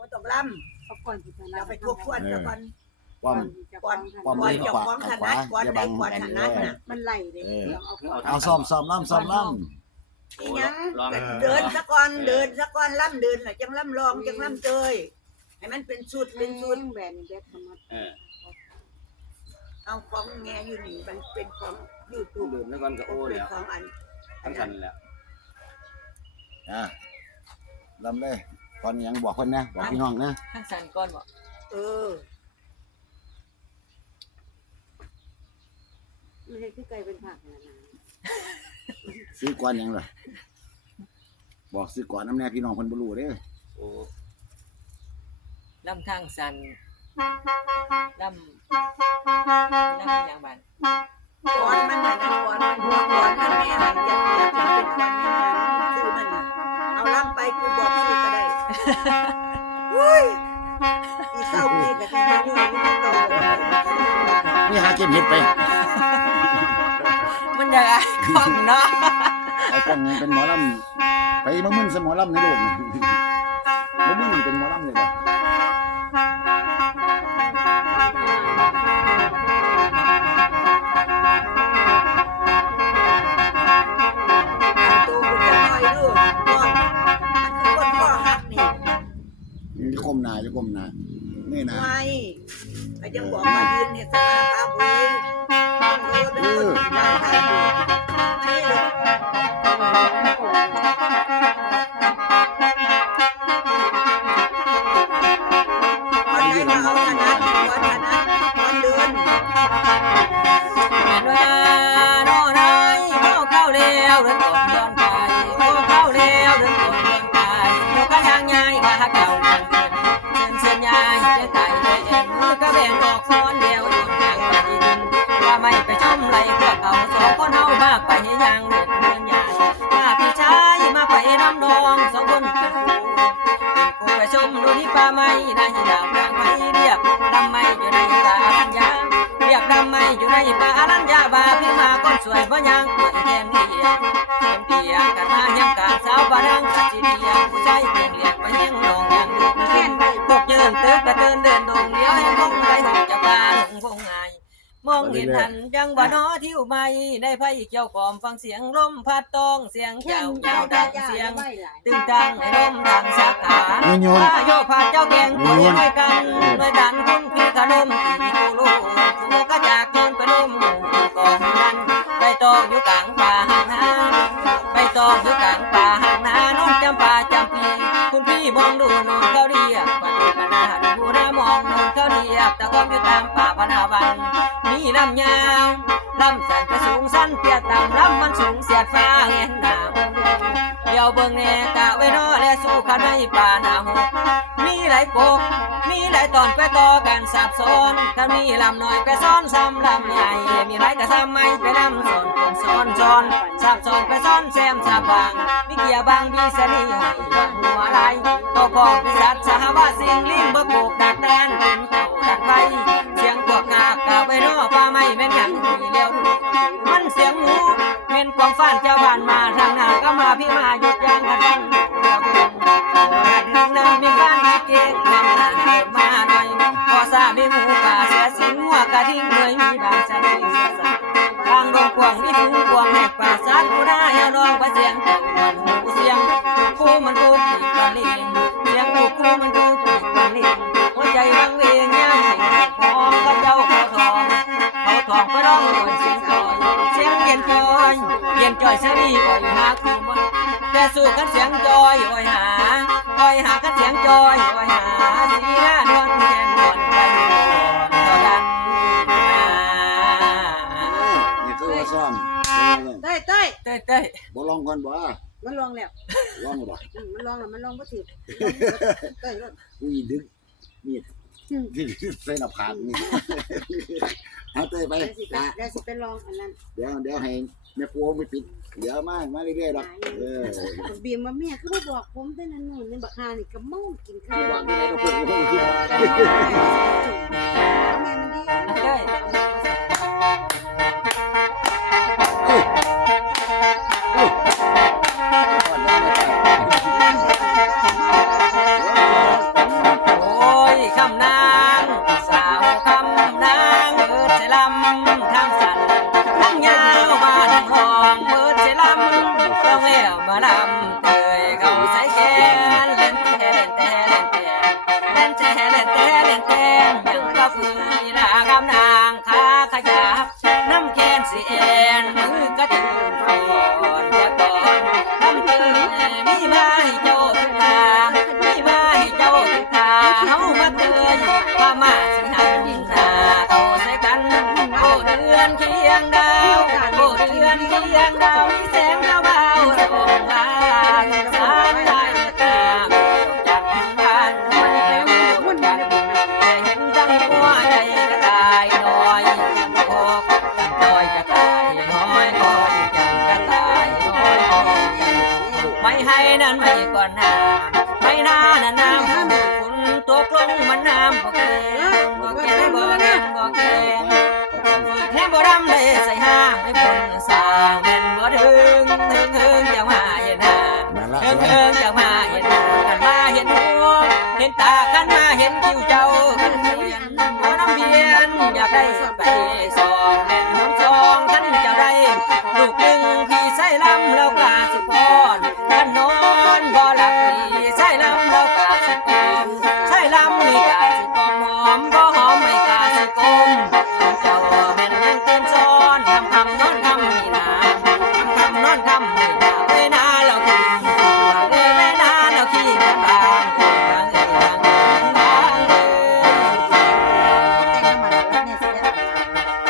บ่ต้องล่ำก่อนสิไป อย่าไปทบทวนซะก่อนความก่อน ความ ก่อน ดี เจ้า ขวา ของถ ข นั วา ดก่อน อย่า ใด บัง ก่อน กัน ถ เล นัด ย น่ะ มันไหลเลยเอา เอาซ้อมล่ำซ้อมล่ำ อีหยังเดินซะก่อนเดินซะก่อนล่ำเดินน่ะจังล่ำรองจังล่ำเตยให้มันเป็นชุดเป็นชุด แบนแบกมา เอาของแง่อยู่นี่มันเป็นของ YouTube ดื่มแล้วก่อนก็โอ้ เป็น แล้ว ของอัน ทั้งกันแล้ว ลำเลยก่อนยังบอกคนนะบอกพี่น้องนะ ทั้งสันก่อนบ่ เออ ไม่ใช่คือไก่เป็นผักนะ ซื้อก่อนยังล่ะบอกซื้อก่อนน้ำแน่พี่น้องคนบ่รู้เด้อ โอ้ ลำทางสันลำอย่างบ้าน ก่อนมันน่ะนะก่อนมันหัวก่อนมันแม่ให้จะเปรียบจะเป็นก่อนแม่นซื้อมันน่ะเอาล่ำไปกูบอกซื้อก็ได้อุ้ยอีเศร้าปีก็สิมาอยู่นี่ก็ นี่หาเก็บเห็ดไป มันอยากอายกล้องเนาะ ไอ้กล้องนี่เป็นหมอลำไปมามึนสมอลำในโลกนี่มามึนเป็นหมอลำเลยบ่ ตัวกูจะน้อยดูก่อนมันคือคนข้อหักนี่ จะก้มหน้านี่นะ ไม่ก็ยังบอกมายืนเนี่ยสมาภาพเว้ยมันก็เป็นคนที่ได้ไทยอยู่อันนี้เลยวันไหนมาเอาชนะวันชนะวันเดือน แม่นว่าโน่นายโน่เข้าแล้วเดินก่อนย้อนไปโน่เข้าแล้วเดินก่อนย้อนไปโน่ก็ยังยายว่าเก่าเส้นยายจะตายได้เอ็นมือก็แบ่งออกซ้อนเดียวโดนทางปฏิทินว่าไม่ไปชมไรพวกเขาสองคนเฮามากไปยังเดินเดินยายว่าพี่ชายมาไปน้ำดองสองคนเป็นครูไปชมดูที่ป่าไม้ในดาวกลางไม้เรียกดำไม้อยู่ในป่าปัญญาเรียกดำไม้อยู่ในป่าลัญญาบาพี่มาคนสวยเพราะยังปวดแขนเดียเปียกกันมายังการสาวบาดังกัดจีเดียผู้ชายเปลี่ยนเรียกไปยังนองยังดูเห็นพวกยืนตึกกระเดินเดินดงเลี้ยวยังคงไรหงจะป่าหงคงไงมองเห็นหันยังบ่นอที่อุไม่ได้ไพ่เกี่ยวกอมฟังเสียงลมพัดตองเสียงเจ้าเจ้าดังเสียงตึงตังให้ลมดังสาขาว่าโยพาเจ้าแกงคุยด้วยกันด้วยดันคุณพี่กระลมตีกูลูกหัวก็จากโดนไปลมกองนั้นไปตองอยู่กลางป่าหางนาไปตองอยู่กลางป่าหางนาน้องจำป่าจำปีคุณพี่มองดูนอนเขาเรียกปัจจุบันนาดูหน้ามองนอนเขาเรียกตะกอบอยู่ตามป่าพนาวันมีลำยาวลำสันกระสูงสั้นเปียกต่ำลำมันสูงเสียดฟ้าเห็นหน้าเดี๋ยวเบิ่งแน่กะไว้นอและสู้ขันในป่าหน้าหกมีหลายกกมีหลายตอนไปต่อกันสับซ้อนถ้ามีลำน้อยไปซ้อนซ้ำลำใหญ่มีหลายกระซ้ำไม่ไปลำซ้อนคนซ้อนซ้อนสับซ้อนไปซ้อนแซมสับบางมีเกียร์บางมีเสน่ห์หอยหัวไหลตัวพองเป็นสัตว์สหวาสิ่งลิ้นบ่ปลูกดักแดนเป็นเขาดักใบเสียงพวกกากะไว้นอป่าไม้แม่นหยังหุยเลี้ยวมันเสียงหมูเม่นกวางฟ้านเจ้าผ่านมาทางหน้าก็มาพี่มาหยุดยางกันดังดึงนำมีฟ้านมีเก่งนำหน้ามาหน่อยพอซามีหมูป่าเสียสิงหัวกระทิ้งเลยมีบางชนิดทางดงกวางมีฝูงกวางแหกป่าสัตว์กูได้เอาน้องไปเสียงแต่วันหูเสียงคู่มันกูปีกกันลิงเสียงกูคู่มันกูปีกกันลิงหัวใจวังเวงย่างสิงพองกับเจ้าเขาทองไปร้องหวยเสียงจอยเสียงเย็นจอยเย็นจอยเสียงนี่อ่อยหาคือมันแต่สู้กันเสียงจอยอ่อยหากันเสียงจอยอ่อยหาสีหน้านวลแข่งนวลไปต่อดันนี่คือว่าซ้อม เต้ย เต้ย บ่ลองก่อนบ่ มันลองแล้ว ลองบ่ มันลองแล้วมันลองบ่ถือเต้ย อุ้ยดึกนี่ที่ใส่หน้าผากนี่เอาเตยไป เดี๋ยวสิไปลองอันนั้น เดี๋ยวให้แม่ปัวไม่ปิดเดี๋ยวมาเรื่อยๆดอกบีมว่าแม่คือบ่บอกผมแต่นั้นนู่นนี่บักฮานี่ก็เมากินข้าว วางที่ไหนก็เพิ่งเพิ่ง แม่มันดี เต้ย งดาวมีแสงเบาเบาส่องลายสามลายตาจากบ้านไม่แล้วมุ่นกันแต่เห็นจังหัวใจกระต่ายน้อยพอกกันน้อยกระต่ายน้อยพอจังกระต่ายน้อยพอไม่ให้นั้นไม่ก่อนหน้าไม่น่านั้นน้ำฝนตกลงมันน้ำบ่แก่บ่แก่บ่แก่บ่แก่แค่บ่ดำเลยใส่ห้างให้ฝนสร้างแม่นบ่ถึงจะมาเห็นหน้า นั่นละ เอิงจะมาเห็นหน้ากันมาเห็นหัวเห็นตากันมาเห็นคิ้วเจ้ากันเพียนบ่น้ำเพียนอยากได้ไปสองแม่นน้ำสองท่านจะได้ลูกหนึ่งพี่ใส่ลำแล้วกาสิพรกันนอนบ่หลับพี่ใส่ลำแล้วกาสิกอมใส่ลำนี่กาสิกอมหอมบ่หอมไม่กาสิกลมเจ้าแม่นยังเกินซ้อนคำนอนคำนี่นาคำนอนคำนี่นาเวนาเราขี้เวนาเราขี้กันบางบางบาง แต่งน้ำมันแล้วเนี่ยสิได้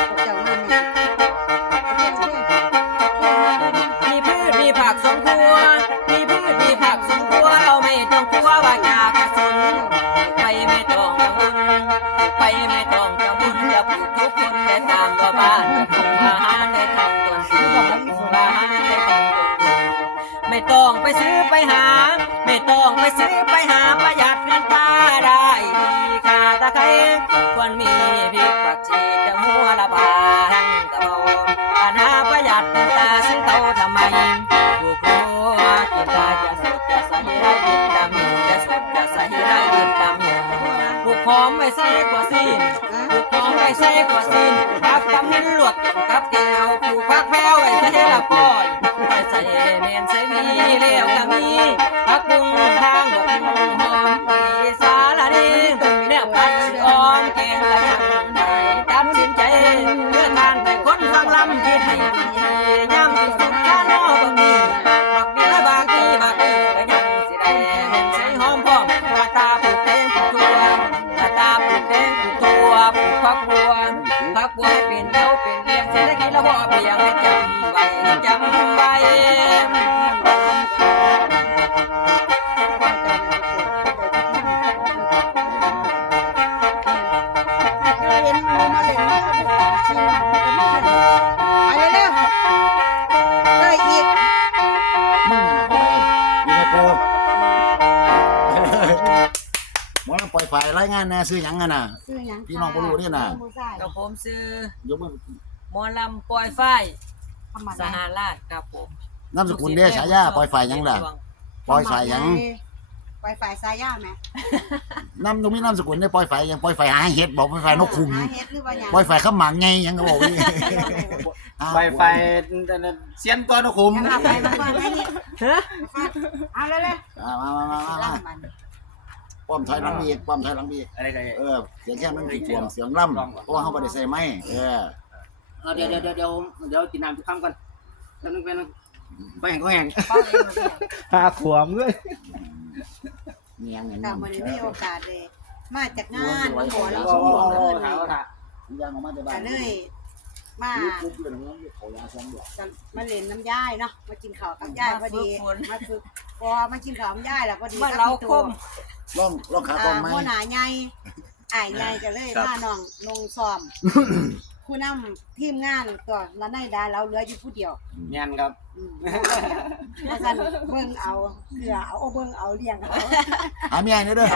พวกเจ้านั่นนี่มีพืชมีผักสวนครัวมีพืชมีผักสวนครัวเราไม่ต้องกลัวว่าจากกระสุนไปไม่ต้องกังวลไปไม่ต้องกังวลจะปลูกทุกคนได้ตามตัวบ้านจะปลูกอาหารได้ทำตนปลูกอาหารได้ทำตนไม่ต้องไปซื้อไปหาไม่ต้องไปซื้อไปหาประหยัดเงินตาได้ดีค่าตะไคร้ควรมีพริกผักชีจะหัวละบาทั้งกระเบาปัญหาประหยัดเงินตาซื้อเขาทำไมปลูกรัวกินได้จะสดจะใส่ได้วิตามินจะสดจะใส่ได้วิตามินปลูกหอมไม่ใส่กว่าซีนปลูกหอมไม่ใส่กว่าซีนพักตำหินลวกกับแก้วปลูกพักแพ้วไว้ใส่ละก้อยไว้ใส่เมนใส่มีแล้วก็มีพักบุ้งทางบักบุ้งหอมปีสาละนี่เนี่ยผัดอ่อนแกงกระยังได้ตัดสินใจเมื่อทานไปคนฟังลำคิดให้ดีย่ำที่สุดข้าน้อบักมีและบางทีบางทีก็ยังสิได้เห็นใส่หอมพร้อมกระตาปลูกแตงปลูกถั่วกระตาปลูกแตงปลูกถั่วปลูกผักบัวให้เป็นเดียวเป็นเรียงเศรษฐกิจแล้วบ่เพียงให้จำไว้ให้จำไว้ เห็นมันมาเล่นมาชิมมันก็ไม่ได้ไปเร็วๆได้อีก มึงไปอยู่ในโปรหมอลำปล่อยไฟรายงานแน่ซื้อหยังกันน่ะ ซื้อหยัง พี่น้องบ่รู้เด้อน่ะ กับผมซื้อย กมือ หมอลำปล่อยฝ้ายสหราชครับผม นามสกุลเด้ฉายาปล่อยไฟหยังล่ะปล่อยไฟหยัง ปล่อยไฟสายย่าไหม น้ำตรงนี้นามสกุลได้ปล่อยไฟหยังปล่อยไฟหาเห็ดบอกปล่อยไฟนกคุม หาเฮ็ดหรือว่าหยัง ปล่อยไฟข้ามหมังไงยังก็บอกว่า ไฟเสียนตัวนกขุม เอาไปมาฟังให้นี่เอาเร็ว มา ๆล่างมัน ป้อมถอยหลังบีกป้อมถอยหลังบีก อะไรกัน เสียงแค่มันมีท่วมเสียงล่ำเพราะว่าเขาไม่ได้ใส่ไม้เดี๋ยวกินน้ำทุกคำกันแล้วนึงไปนึงไปแห้งก็แห้ง เป้าเองเลย หาขวมเลย เนียงเนี่ย แต่วันนี้มีโอกาสเลยมาจากงานน้องหัวแล้ว โอ้ สม โห บูรณ์ ถาม เลย ถาม ยางออกมาจะบ้า ก็ น เลยมา ลูกเดือนน้องเขายาซ้อมด้วย มาเล่นน้ำย่ายเนาะมากินข้าวกับย่ายพอดีมาฝึกพอมากินข้าวกับย่ายแล้วพอดี เมื่อเราคม ล่องขากองไหม โมหนาใหญ่อ้ายใหญ่ก็เลยพาน้องลงซ้อมผู้นำทีมงานตัวละในดาเราเหลืออยู่ผู้เดียว เงี้ยครับ เพราะฉะนั้นเบิ่งเอาเกลือเอาเบิ่งเอาเลี้ยงเอา หาเมียนี่เด้อ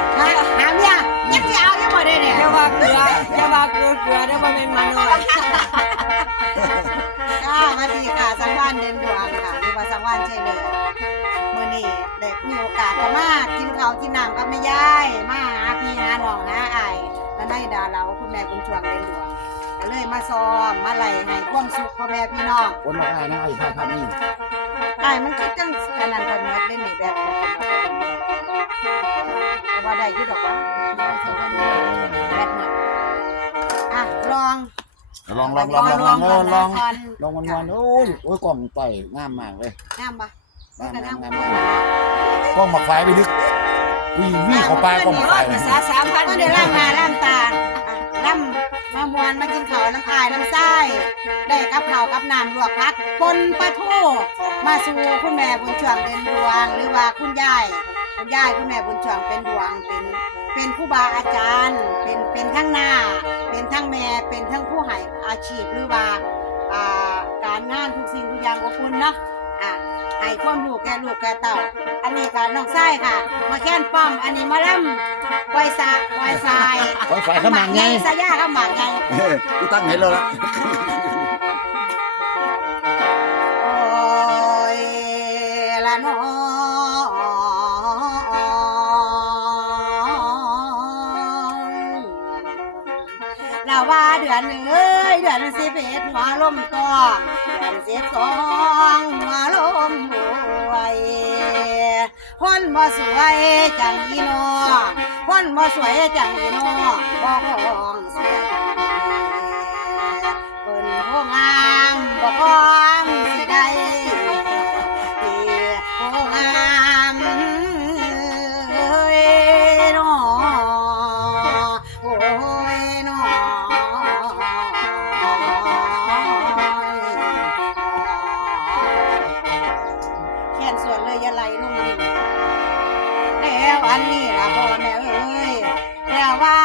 หาเมียยังสิเอายังบ่ได้เนี่ย เดี๋ยวว่าเกลือเดี๋ยวว่าเกลือเดี๋ยวว่าเป็นมันเลย ค่ะสวัสดีค่ะสังวานเดินดวงค่ะหรือว่าสังวานใช่เลยมื้อนี้ได้มีโอกาสก็มากินข้าวกินน้ำกับแม่ยายมาหาพี่หาน้องหาอ้ายและในดาเราคุณแม่บุญช่วงเดินดวงก็เลยมาซ้อมมาไล่ให้ความสุขพ่อแม่พี่น้อง คนละอ้ายนะไอ้ท่าพันนี่ อ้ายมันคือจังอันนั้นกันหมดเลยนี่แบบนี้แต่ว่าได้อยู่ดอกว่าแบบหมดอ่ะลอง ลองวันโอ้ยกล้องไต่งามมากเลย งามปะ งามกล้องหมักไฟไปดึกวิ่งเข้าป่ากล้องหมักไฟ ภาษา3,000 ก็เดี๋ยวล่างหน้าล่างตาล่ำมามวนมากินข้าวน้ำอายน้ำไส้ได้กับข้าวกับน้ำลวกพักปนปลาทู มาสู่คุณแม่บุญช่วงเดินดวงหรือว่าคุณยายคุณแม่บุญช่วงเป็นดวงเป็นครูบาอาจารย์เป็นทั้งหน้าเป็นทั้งแม่เป็นทั้งผู้ให้อาชีพหรือว่าการงานทุกสิ่งทุกอย่างของคุณเนาะให้ความรู้แก่ลูกแก่เต่าอันนี้ค่ะน้องไส้ค่ะมาแค้นป้อมอันนี้มาล่ำไวสาย ไฟข้าหมากไง สายาข้าหมากไง กูตั้งให้แล้วล่ะ โอ้ยละน้อเราว่าเดือนเอ้ยเดือน11หัวลมตอเดือน12หัวลมบวยคนบ่สวยจังอีน้อคนบ่สวยจังอีน้อบ่ของสวยเพิ่นผู้งามบ่ของสิได้ผู้งามเอ้ยน้อโอ้ยน้อแค่นส่วนเลยอย่าไหลลงนี่แล้วอันนี้ล่ะพ่อแม่เอ้ยแล้วว่า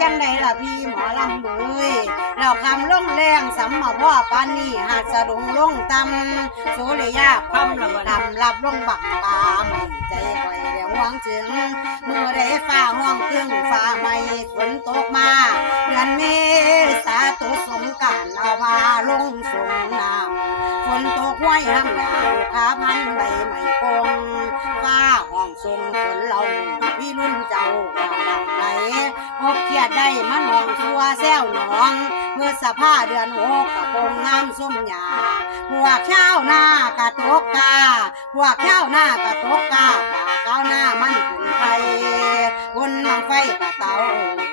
จังไดล่ะพี่หมอลำเอ้ยแล้วคำลงแรงสำมาพ่อปานนี้หาดสะดุงลงตำโสเลยยาคำละดำรับลงบักตาไม่ใจคอยเดี๋ยวหวงถึงเมื่อได้ฟ้าห้องตึงฟ้าไม่ฝนตกมาเดือนเมษาตุสงกรานต์เอาพาลงสงน้ำฝนตกห้วยห้ำหยาลูกค้าพันใบไม่คงฟ้าห้องทรงฝนเราพี่รุ่นเจ้าว่าลำไหลพบเขียดได้มันห้องชัวแซวหนองเมื่อสภาเดือน6กะปงงามส้มหยาพวกเช้าหน้ากะตกกาพวกเช้าหน้ากะตกกาป่าเก้าหน้ามันขุนไฟบนมังไฟกะเตา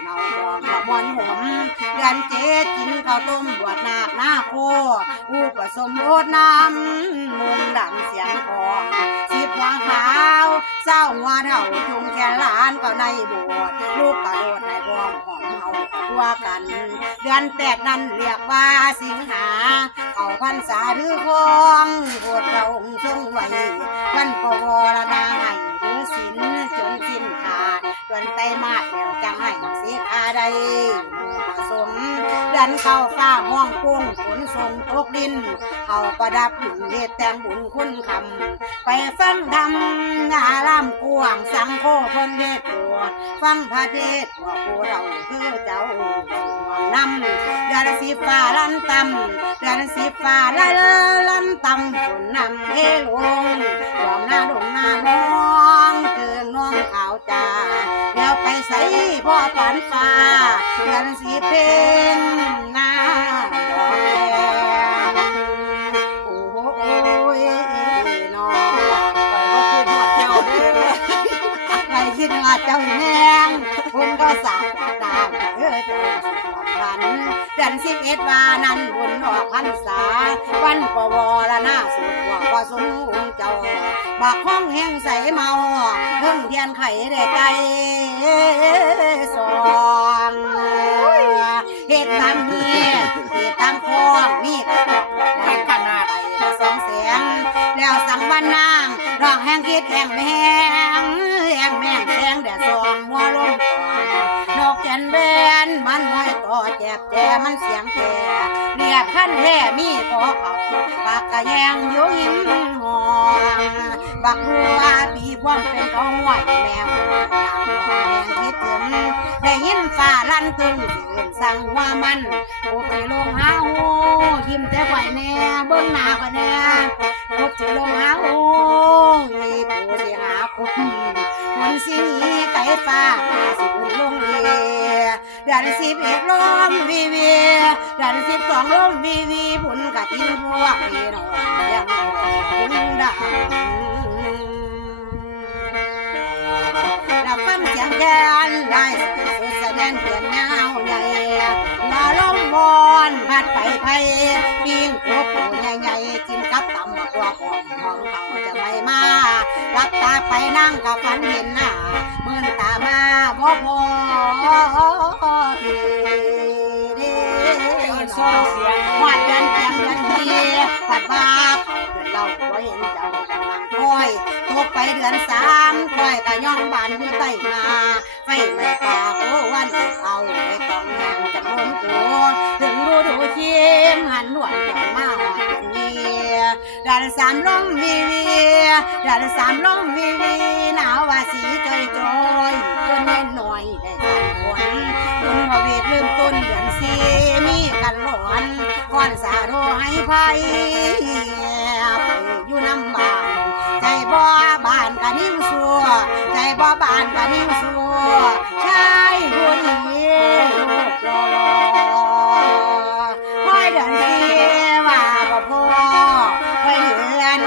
เนาบอมละมวนหอมเดือนเจ็ดกินข้าวต้มบวชนาคหน้าโคอุปสมบทน้ำมุงดังเสียงของ10หัวขาวเศร้าหัวเท่าจุงแขนหลานก็ในโบสถ์ลูกกระโดดในบ่องหอมเฮาทั่วกันเดือน8นั้นเรียกว่าสิงหาเอาพรรษาถือคองโปรดพระองค์ทรงไว้วันปวารณาให้ถือศีลจนสิ้นขาดเดือนไตรมาสแล้วจังให้สิกขาใดผสมเดือนเข้าฟ้าห้องกุ้งฝนทรงตกดินเขาประดับหุ่นเฮ็ดแต่งบุญคุณคำไปฟังธรรมงาล่ำกวางสังโฆเพิ่นเทศน์ปวดฟังพระเทศน์ว่าผู้เราคือเจ้านำเดือน10ฟ้าลั่นต่ำเดือน10ฟ้าลั่นต่ำฝนนำเทลงรวมหน้าดงหน้าน้องเกิงน้องขาวจ้าเดี๋ยวไปใส่พ่อปันฟ้าเดือน10เป็นหน้าดอกแดงโอ้ยน้องไปก็คือหอดเจ้าเด้อไปคิดว่าเจ้าแนงคุณก็สักตามเจ้าสุขวันเดือน11ว่านั้นบุญออกพรรษาวันปวารณาสุขว่าประสงค์องค์เจ้าบักห้องแห้งใสเมาเพิ่งเทียนไข่ได้ใจสองเหตุตามนี้เหตุตามคองนี่ก็ได้ขนาดสองแสงแล้วสังวันนางร้องแห้งคิดแห้งแม่งแม่งแสงแดดส่องหัวลมนกแก่นแบนมันห้อยต่อแจบแจมันเสียงแก่เรียบขั้นแท้มีขอเขาปากกะแยงโยหินหองบักหัวปีพวงเป็นกองห้วยแมวน้ำแห้งคิดถึงได้ยินฟ้าลั่นตึงตื่นสั่งหัวมันโอ้ยลงหาหูทิมแต่ไหวแน่เบิ้งหน้าก็แน่โอ้ยลงหาหูนี่ผู้เสียหาคนสิหนีไก่ฟ้าสิบุญลงเรียเดือน11ลมวีวีเดือน12ลมวีวีบุญกะทินพวกพี่น้องยังบุญดังรับฟังเสียงแคนได้สุดแสดงเพียงเงาใหญ่มาลงบอนพัดไปไผ่ปิ้งโคโค่ใหญ่ๆกินกับตำบักว่าของเขาจะไม่มารับตาไปนั่งกับฝันเห็นหน้าเมื่อตามาบ่พอพี่เด้อ ส่งเสียง วาดยันเพียงยันเพีย ผัดบาปเดือนเราบ่เห็นเจ้าจังนางค่อยตกไปเดือน3ค่อยก็ย่องบานอยู่ใต้นาไฟไม่ปากโอ้วันเอาได้กองแหงจังล้นตัวถึงรู้ดูชิมหันหนวดจังมาหอดจังนี้ด่าน3ลมวีวีด่าน3ลมวีวีหนาวว่าสีจอยจอยจนแน่นหน่อยได้ทันผลบุญพระเวทเริ่มต้นเดือน4มีกันหลอนก่อนสาโรให้ภัยไปอยู่น้ำบานใจบ่บานกะนิ่งสัวใจบ่บานกะนิ่งสัวชายผู้นี้ลูกรอค่อยเดือน4ว่าบ่พอค่อยเดือน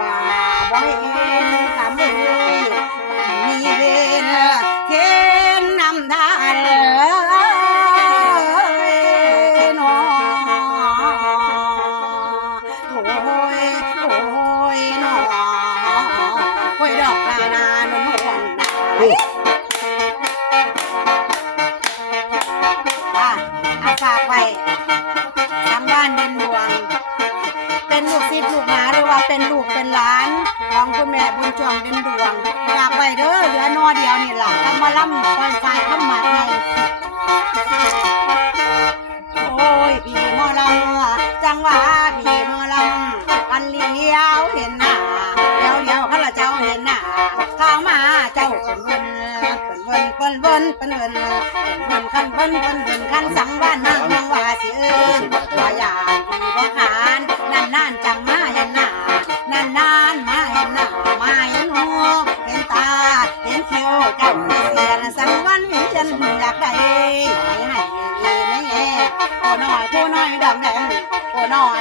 ว่าบ่เห็นกะมือมีเวรเข็นนำทางน้อโอ้ยโอ้ยน้อโอ้ยดอกนานานวลนวลนาฝากไว้ทางบ้านเด่นดวงเป็นลูกศิษย์ลูกหาหรือว่าเป็นลูกเป็นหลานของคุณแม่บุญจงเด่นดวงฝากไว้เด้อเหลือนอเดียวนี่ล่ะทำมาล่ำปล่อยไฟข้ามหมากไงโอ้ยพี่หมอลำจังหวะพี่หมอลำกันเลี้ยวเห็นหน้าเลี้ยวข้าราเจ้าเห็นหน้าเข้ามาเจ้าเป็นเวินคันคันสังบ้านนางมองว่าสิว่าอยากมีบ่ขานนานจังมาเห็นหน้านานมาเห็นหน้ามาเห็นหูเห็นตาเห็นคิ้วเจ้าเสียนสังวันวิเชียนอยากได้ให้ผู้น้อยดอกแดงผู้น้อย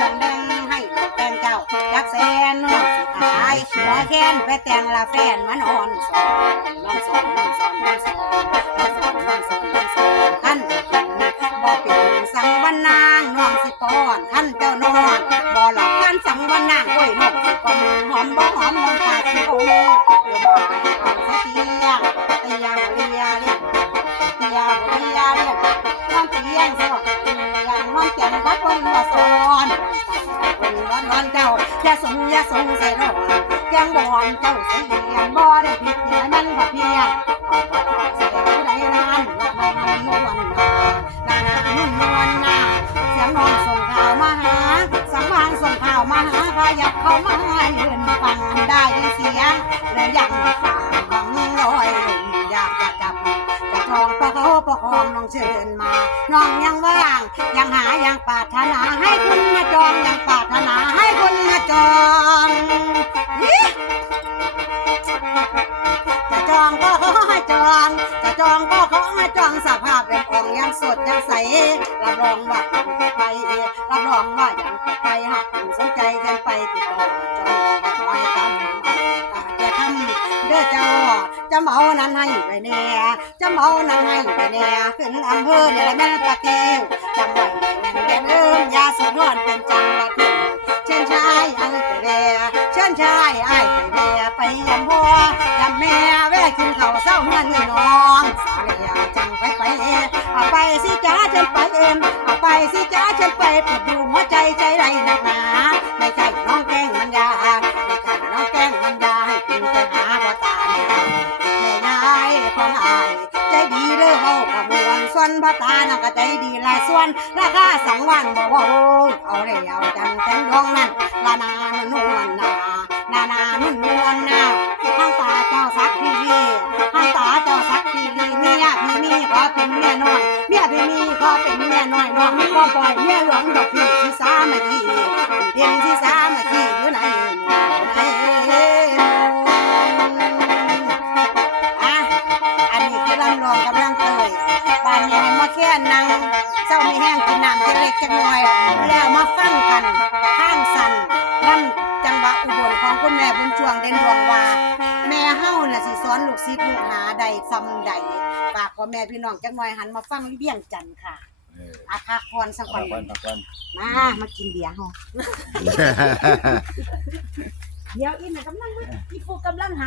ดอกแดงให้แต่งเจ้าจักแสนสุดท้ายหมอแค้นไปแต่งละแฟนมันอ่อนสอนขั้นบ่เป็นสังวันนางน้องสิป้อนขั้นเจ้านอนบ่หลับขั้นสังวันนางโอ้ยนกสิป้อนหอมบ่หอมน้องตาสิโอ้ยเอาสิเตียงเรียน้องเตียงสอดอย่างน้องแก่นก็คนมาสอนคนร้อนเจ้าอย่าสงใส่ร้อนแกงบอนเจ้าเสียนบ่ได้ผิดเนี่ยมันบ่เพียงใส่ผู้ใดนานนวลนาเสียงน้องส่งข่าวมาหาสังวานส่งข่าวมาหาพายับเข้ามายืนฟังได้เสียงเลยยังฟังบังลอยลมอยากจะจับจะทองประคองน้องเชิญมาน้องยังว่างยังหายังปรารถนาให้คุณมาจองยังปรารถนาให้คุณมาจองจะจองก็ขอให้จองจะจองก็ขอให้จองสภาพเป็นองค์ยังสดยังใสรับรองว่ายังไปรับรองว่ายังไปหากคุณสนใจกันไปติดต่อจองไว้ทำแกทำเด้อเจ้าจะเมานั้นให้ไปแน่จะเมานั้นให้ไปแน่ขึ้นอำเภอเนี่ยแม่นปะติวจังหวัดแม่นยาสุดอนเป็นจังหวัดเชิญชายไอ้ไปแน่เชิญชายไอ้ไปแน่ไปยำพ่อยำแม่แวะกินข้าวเศร้าเงินน้องสาเลยจังเอาไปสิจ้าฉันไปเอาไปสิจ้าฉันไปปวดดูหัวใจไรหนักหนาไม่ใช่น้องแกล้งมันยาไม่ใช่น้องแกล้งมันยาให้กินแต่หาพ่อตาแม่ยายของอายใจดีเด้อเว้ากับมวลส่วนพ่อตาน่ะก็ใจดีหลายส่วนราคาสังวันบอกว่าโอ้เอาเลยเอาจังแต่งดวงนั้นลานานวลนานุ่นนวลนาห้างตาเจ้าสักทีห้างตาเจ้าสักทีเมียพี่มีขอเป็นเมียน้อยเมียพี่มีขอเป็นเมียน้อยน้องก็ปล่อยเมียหลวงดอกพี่ที่สามาทีเพียงที่สามาทีอยู่ไหนอันนี้คือลำลองกำลังเตยบ้านนี้มาแค่นั่งเจ้ามีแห้งกินน้ำจะเล็กจะน้อยแล้วมาฟังกันข้างสันลำจังหวะอุบลของคุณแม่บุญจวงเด่นดวงว่าแม่เฮาน่ะสิสอนลูกศิษย์ลูกหาใดซำใดฝากพ่อแม่พี่น้องจักหน่อยหันมาฟังเบี้ยงจันทร์ค่ะอาภาพรสักวันมากินเบียร์เฮาเดี๋ยวอีน่ะกำลังอีฟูกำลังหา